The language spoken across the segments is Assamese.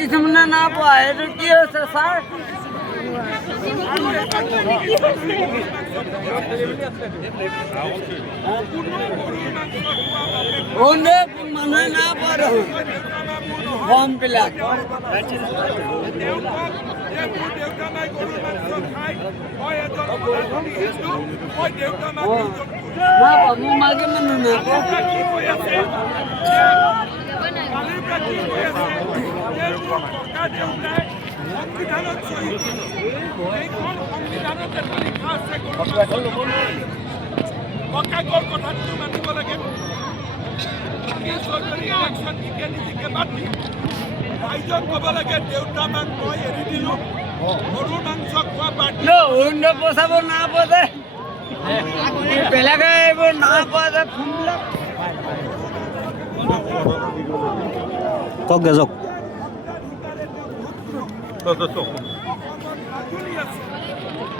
কিছুমানে না পায় এটা কি হচ্ছে স্যার অনেক মানুষ না পারে কম পিলাক মাকে মানুষ না কথাটো মানিব লাগে চৰকাৰী ইলেকশ্যন জিকে নিজিকে বাদ দি ৰাইজক ক'ব লাগে দেউতা মাক মই এৰি দিলোঁ গৰু মাংস খোৱা বাদ পচাব না পদে বেলেগে এইবোৰ না পোৱা যে কওক গেজক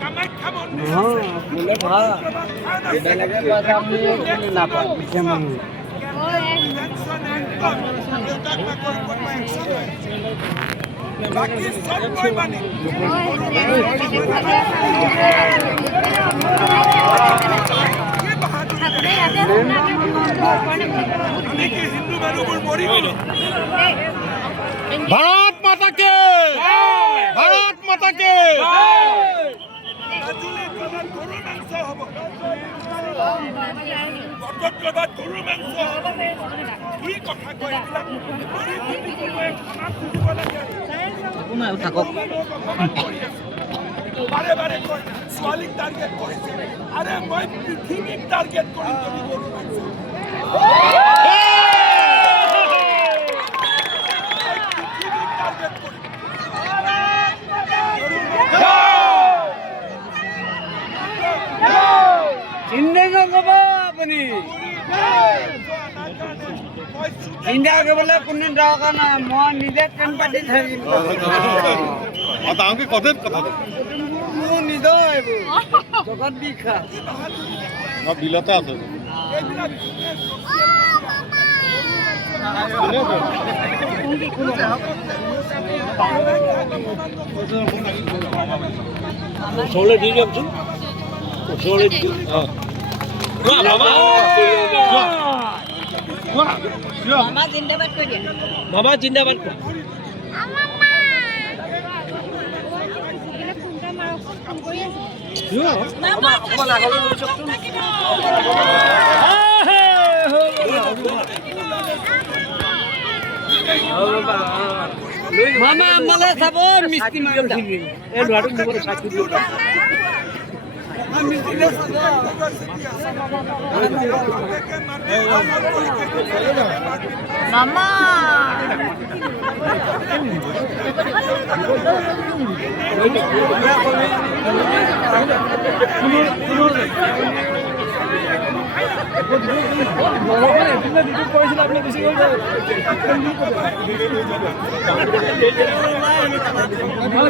কামাখ্যা মন্দিৰ নহয় বোলে ভাল বেলেগে পইচা আমি নাপাওঁ পিছে মানুহ বাকী চব মই মানিম আমি কি হিন্দু মানুহবোৰ মৰি গলো ভাৰত মাতাকে ভাৰত মাতাকে মাজুলী কবাত গৰু মাংস হ'ব বটত কবাত গৰু মাংস হ'ব কি কথা কয় এইবিলাক মৰি পিটি কোনোবাই ক্ষমা খুজিব লাগে থাকক বাৰে বাৰে কয় ছোৱালীক টাৰ্গেট কৰিছে আৰে মই পৃথিৱীক টাৰ্গেট কৰিম তুমি গৰু মাংস পৃথিৱীক টাৰ্গেট কৰিম চিন্তা নকব আপুনি চিন্তা কৰিবলৈ কোনো দৰকাৰ নাই মই নিজে ট্ৰেইন পাতি থাকিম ডাঙৰকে কথা কথাটো মোৰ নিজৰ এইবোৰ জগত বিখ্যা মই বিলতে আছো এইবিলাক ওচৰলৈ দি দিয়কচোন ওচৰলৈ দি বাবা জিন্দাবাদ ক মামা আমালৈ চাব মিস্ত্ৰী মাৰি থাকিম এই ল'ৰাটোক নিবলৈ চাকি দিয়ক মামা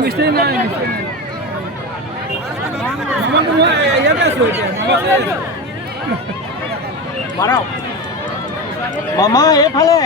মিস্ত্ৰী নাই মামা এইফালে